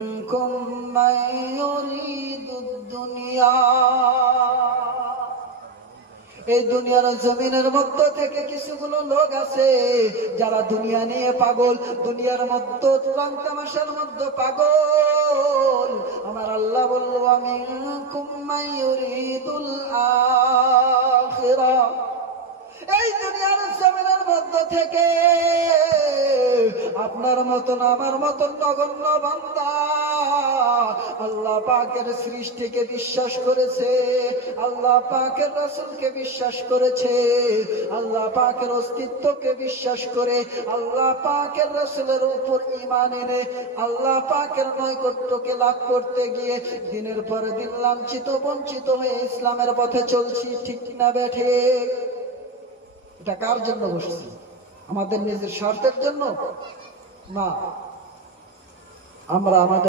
من يريد الدنيا এই দুনিয়ার জমিনের মধ্য থেকে কিছুগুলো লোক আছে যারা দুনিয়া নিয়ে পাগল, দুনিয়ার মধ্যে রং তামাশার মধ্যে পাগল। আমার আল্লাহ বলল মিনকুম মান ইউরিদুল আখিরাহ, এই দুনিয়ার জমিনের মধ্য থেকে আপনার মতন আমার মতন নগণ্য বান্দা আল্লাহ পাকের সৃষ্টিকে বিশ্বাস করেছে, আল্লাহ পাকের রাসূলকে বিশ্বাস করেছে, আল্লাহ পাকের অস্তিত্বকে বিশ্বাস করে আল্লাহ পাকের রাসূলের উপর ঈমান এনে আল্লাহ পাকের নৈকট্যকে লাভ করতে গিয়ে দিনের পর দিন লাঞ্ছিত বঞ্চিত হয়ে ইসলামের পথে চলছি। ঠিক না বেঠে? এটা কার জন্য বসছি? আমাদের নিজের স্বার্থের জন্য না। আমরা আমাদের